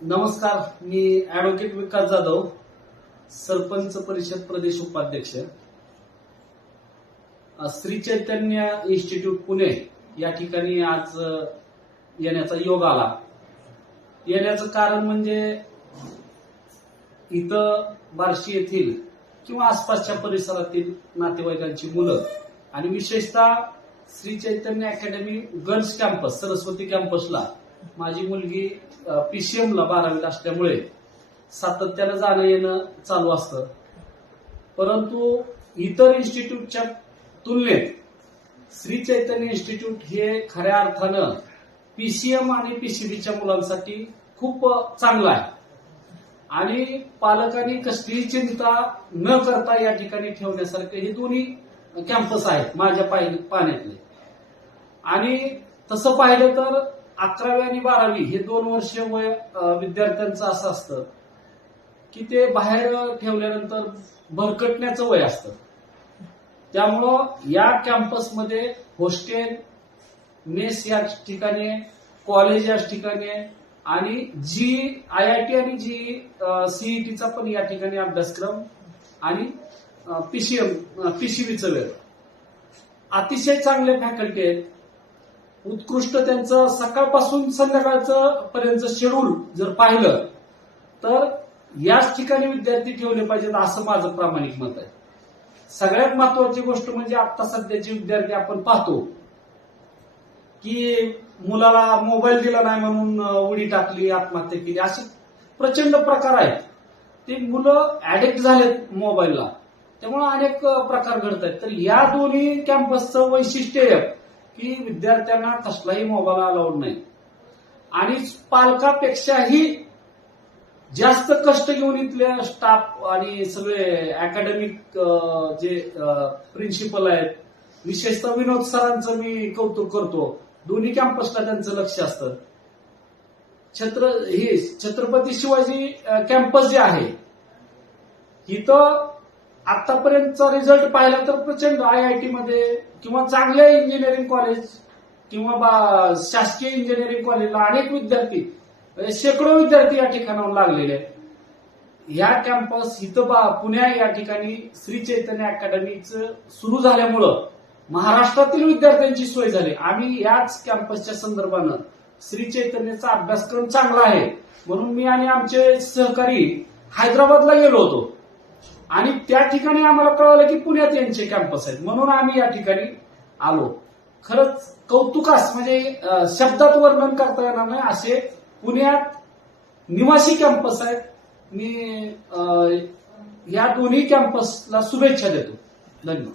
नमस्कार, मी ऍडव्होकेट विकास जाधव, सरपंच परिषद प्रदेश उपाध्यक्ष, श्री चैतन्य इन्स्टिट्यूट पुणे या ठिकाणी आज येण्याचा योग आला. येण्याचं कारण म्हणजे इथं बार्शी येथील किंवा आसपासच्या परिसरातील नातेवाईकांची मुलं आणि विशेषतः Shri Chaitanya academy girls campus Saraswati कॅम्पसला माझी मुलगी पीसीएमला 12वीला असल्यामुळे सातत्यानं जाणं येणं चालू असतं. परंतु इतर इन्स्टिट्यूटच्या तुलनेत श्री चैतन्य इन्स्टिट्यूट हे खऱ्या अर्थानं पीसीएम आणि पीसीबीच्या मुलांसाठी खूप चांगलं आहे आणि पालकांनी कसलीही चिंता न करता या ठिकाणी ठेवण्यासारखे हे दोन्ही कॅम्पस आहेत माझ्या पाहण्यातले. आणि तसं पाहिलं तर 11वी आणि 12वी हे 2 वर्ष वय विद्यार्थ्यांचं असं असतं की ते बाहेर ठेवल्यानंतर भरकटण्याचं वय असतं. त्यामुळं या कॅम्पसमध्ये हॉस्टेल, मेस या ठिकाणी, कॉलेज या ठिकाणी आणि IIT आणि CETचा पण या ठिकाणी अभ्यासक्रम आणि पीसीबीचं वेळ अतिशय चांगले फॅकल्टी आहेत. उत्कृष्ट त्यांचं सकाळपासून संध्याकाळचं पर्यंत शेड्यूल जर पाहिलं तर याच ठिकाणी विद्यार्थी ठेवले पाहिजेत असं माझं प्रामाणिक मत आहे. सगळ्यात महत्वाची गोष्ट म्हणजे आता सध्याचे विद्यार्थी आपण पाहतो की मुलाला मोबाईल दिला नाही म्हणून उडी टाकली, आत्महत्या केली, असे प्रचंड प्रकार आहेत. ते मुलं ऍडिक्ट झालेत मोबाईलला, त्यामुळे अनेक प्रकार घडत आहेत. तर या दोन्ही कॅम्पसचं वैशिष्ट्य की विद्यार्थ्यांना कसलाही मोबाईल अलाउड नाही आणि पालकापेक्षाही जास्त कष्ट घेऊन इथल्या स्टाफ आणि सगळे अकॅडमिक जे प्रिन्सिपल आहेत, विशेषतः विनोद सरांचं मी कौतुक करतो. दोन्ही कॅम्पसला त्यांचं लक्ष असतं. छत्रपती शिवाजी कॅम्पस जे आहे इथं आतापर्यंतचा रिझल्ट पाहिला तर प्रचंड IIT मध्ये किंवा चांगल्या इंजिनिअरिंग कॉलेज किंवा शासकीय इंजिनिअरिंग कॉलेजला अनेक विद्यार्थी, शेकडो विद्यार्थी या ठिकाणाहून लागलेले आहेत. या कॅम्पस इथं पुण्या या ठिकाणी श्री चैतन्य अकॅडमीचं सुरू झाल्यामुळं महाराष्ट्रातील विद्यार्थ्यांची सोय झाली. आम्ही याच कॅम्पसच्या संदर्भानं श्री चैतन्यचा अभ्यासक्रम चांगला आहे म्हणून मी आणि आमचे सहकारी हैदराबादला गेलो होतो आणि त्या ठिकाणी आम्हाला कळलं की पुण्यात यांचे कॅम्पस आहेत म्हणून आम्ही या ठिकाणी आलो. खरंच कौतुकास म्हणजे शब्दात वर्णन करता येणार नाही असे पुण्यात निवासी कॅम्पस आहेत. मी या दोन्ही कॅम्पसला शुभेच्छा देतो. धन्यवाद.